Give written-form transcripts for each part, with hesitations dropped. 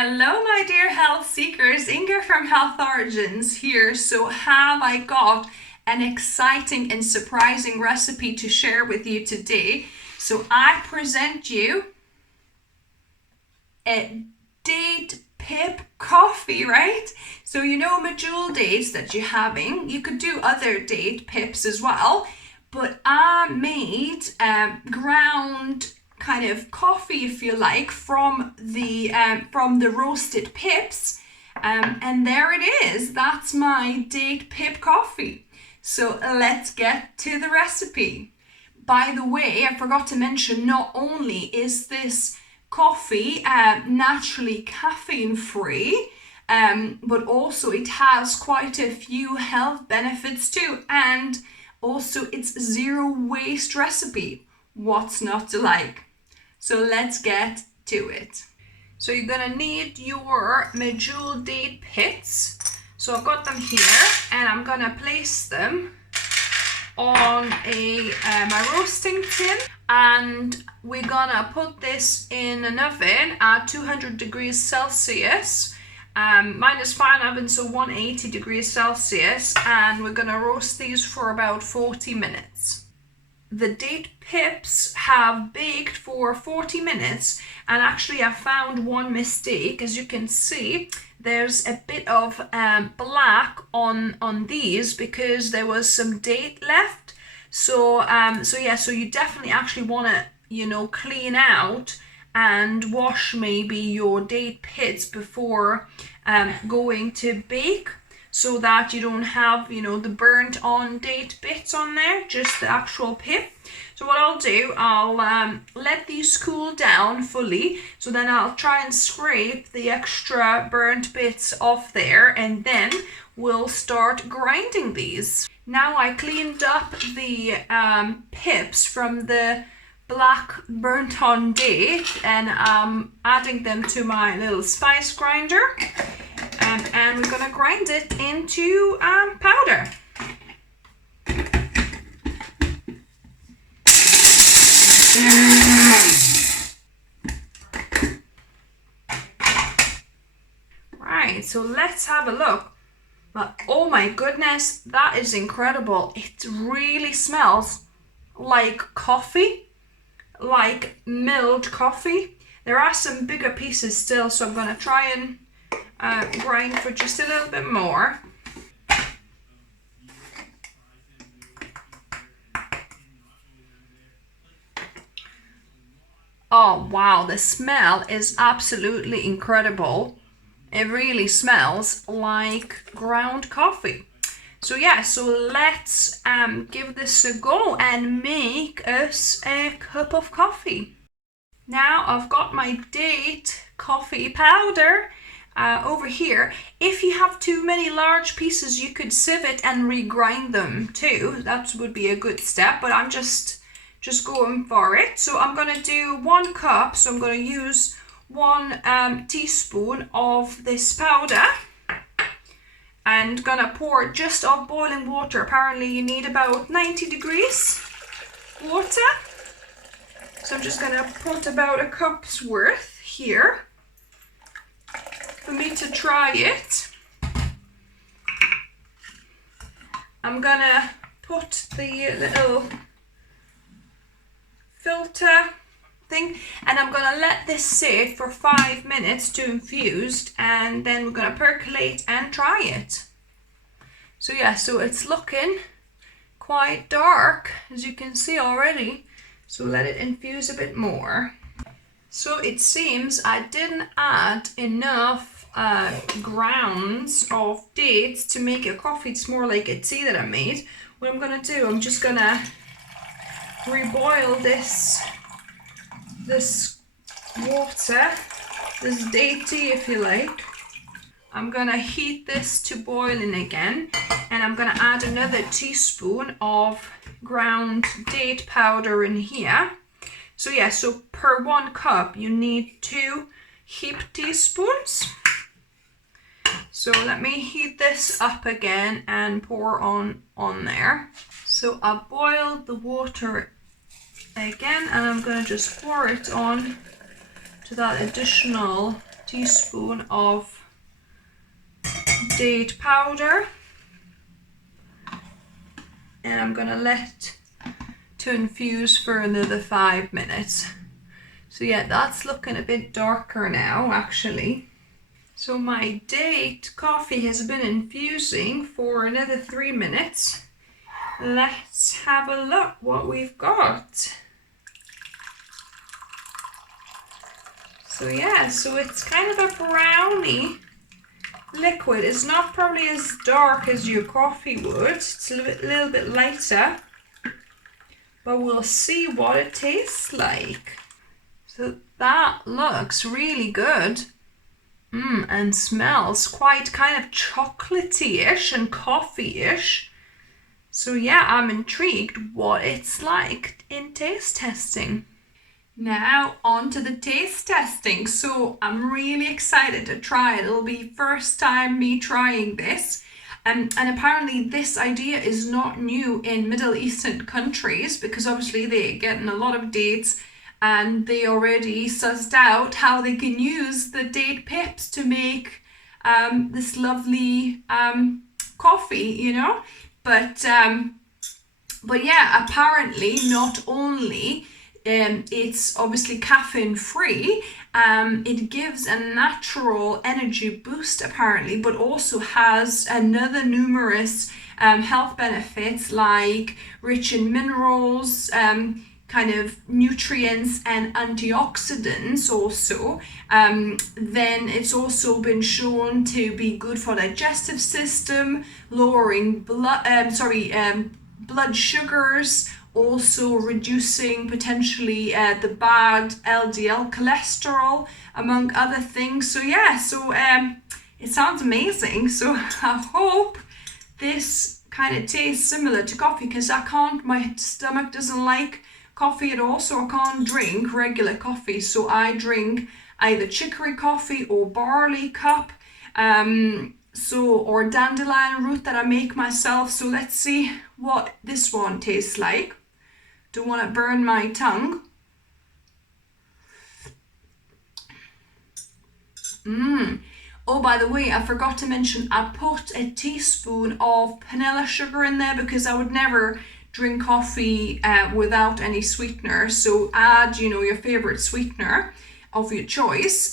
Hello, my dear health seekers. Inga from Health Origins here. So, have I got an exciting and surprising recipe to share with you today? So, I present you a date pip coffee, right? So, you know, medjool dates that you're having. You could do other date pips as well, but I made ground kind of coffee, if you like, from the roasted pips, and there it is. That's my date pip coffee. So let's get to the recipe. By the way, I forgot to mention, not only is this coffee naturally caffeine free, but also it has quite a few health benefits too, and also it's zero waste recipe. What's not to like? So let's get to it. So you're gonna need your medjool date pits. So I've got them here, and I'm gonna place them on my roasting tin, and we're gonna put this in an oven at 200 degrees Celsius. Mine is fine oven, so 180 degrees Celsius, and we're gonna roast these for about 40 minutes. The date pips have baked for 40 minutes, and actually I found one mistake. As you can see, there's a bit of black on these because there was some date left. So you definitely actually want to clean out and wash maybe your date pits before going to bake, so that you don't have, the burnt on date bits on there, just the actual pip. So what I'll do, I'll let these cool down fully, so then I'll try and scrape the extra burnt bits off there, and then we'll start grinding these. Now I cleaned up the pips from the black burnt on date, and I'm adding them to my little spice grinder. And we're gonna grind it into powder. Right, so let's have a look. But oh my goodness, that is incredible. It really smells like coffee, like milled coffee. There are some bigger pieces still, so I'm gonna try and grind for just a little bit more. Oh wow, the smell is absolutely incredible. It really smells like ground coffee. So yeah, so let's give this a go and make us a cup of coffee. Now I've got my date coffee powder over here. If you have too many large pieces, you could sieve it and regrind them too. That would be a good step, but I'm just going for it. So I'm gonna do 1 cup, so I'm gonna use 1 teaspoon of this powder, and gonna pour just off boiling water. Apparently you need about 90 degrees water. So I'm just gonna put about a cup's worth here for me to try it. I'm gonna put the little filter thing, and I'm gonna let this sit for 5 minutes to infuse, and then we're gonna percolate and try it. So yeah, so it's looking quite dark, as you can see already. So let it infuse a bit more. So it seems I didn't add enough grounds of dates to make a coffee. It's more like a tea that I made. What I'm gonna do, I'm just gonna reboil this water, this date tea if you like. I'm gonna heat this to boiling again, and I'm gonna add another teaspoon of ground date powder in here. So yeah, so per 1 cup you need 2 heaped teaspoons. So let me heat this up again and pour on there. So I've boiled the water again, and I'm going to just pour it on to that additional teaspoon of date powder. And I'm gonna let to infuse for another 5 minutes. So yeah, that's looking a bit darker now actually. So my date coffee has been infusing for another 3 minutes. Let's have a look what we've got. So yeah, so it's kind of a brownie liquid. It's not probably as dark as your coffee would. It's a little bit lighter. But we'll see what it tastes like. So that looks really good. And smells quite kind of chocolatey-ish and coffee-ish. So yeah, I'm intrigued what it's like in taste testing. Now on to the taste testing. So I'm really excited to try it. It'll be first time me trying this. And apparently this idea is not new in Middle Eastern countries because obviously they're getting a lot of dates and they already sussed out how they can use the date pips to make this lovely coffee, you know. But yeah, apparently not only it's obviously caffeine free, it gives a natural energy boost apparently, but also has another numerous health benefits like rich in minerals, kind of nutrients and antioxidants also. Then it's also been shown to be good for digestive system, lowering blood sugars, also reducing potentially the bad LDL cholesterol, among other things. So yeah, so it sounds amazing. So I hope this kind of tastes similar to coffee because my stomach doesn't like coffee at all, so I can't drink regular coffee. So I drink either chicory coffee or barley cup, or dandelion root that I make myself. So let's see what this one tastes like. Don't want to burn my tongue. Oh, by the way, I forgot to mention I put a teaspoon of vanilla sugar in there because I would never drink coffee without any sweetener. So add, your favorite sweetener of your choice.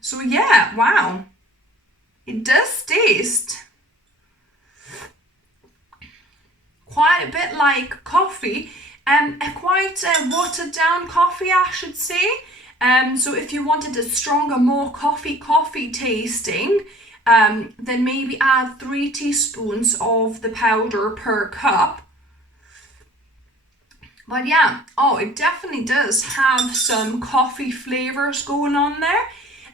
So yeah, wow. It does taste quite a bit like coffee. A quite watered down coffee, I should say. So if you wanted a stronger, more coffee tasting, then maybe add 3 teaspoons of the powder per cup. But yeah, it definitely does have some coffee flavors going on there.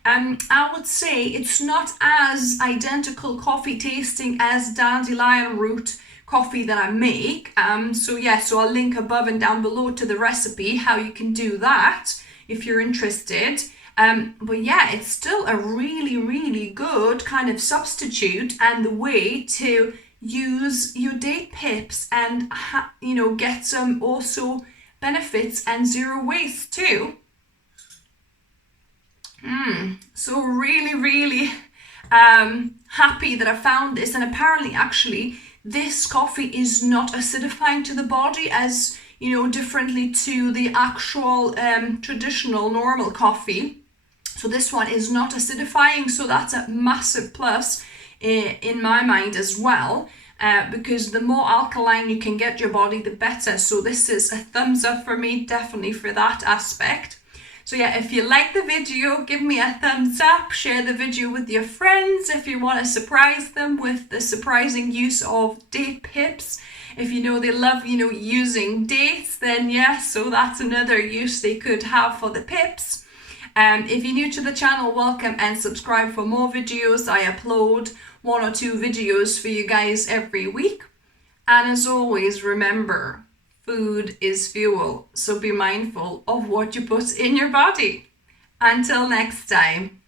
I would say it's not as identical coffee tasting as dandelion root coffee that I make. So I'll link above and down below to the recipe how you can do that if you're interested. But yeah, it's still a really, really good kind of substitute and the way to use your date pips and get some also benefits and zero waste too. So really, really happy that I found this. And apparently actually this coffee is not acidifying to the body as differently to the actual traditional normal coffee. So this one is not acidifying, so that's a massive plus in my mind as well, because the more alkaline you can get your body, the better. So this is a thumbs up for me, definitely for that aspect. So yeah, if you like the video, give me a thumbs up, share the video with your friends if you want to surprise them with the surprising use of date pips. If they love, using dates, then so that's another use they could have for the pips. If you're new to the channel, welcome and subscribe for more videos. I upload 1 or 2 videos for you guys every week. And as always, remember, food is fuel, so be mindful of what you put in your body. Until next time.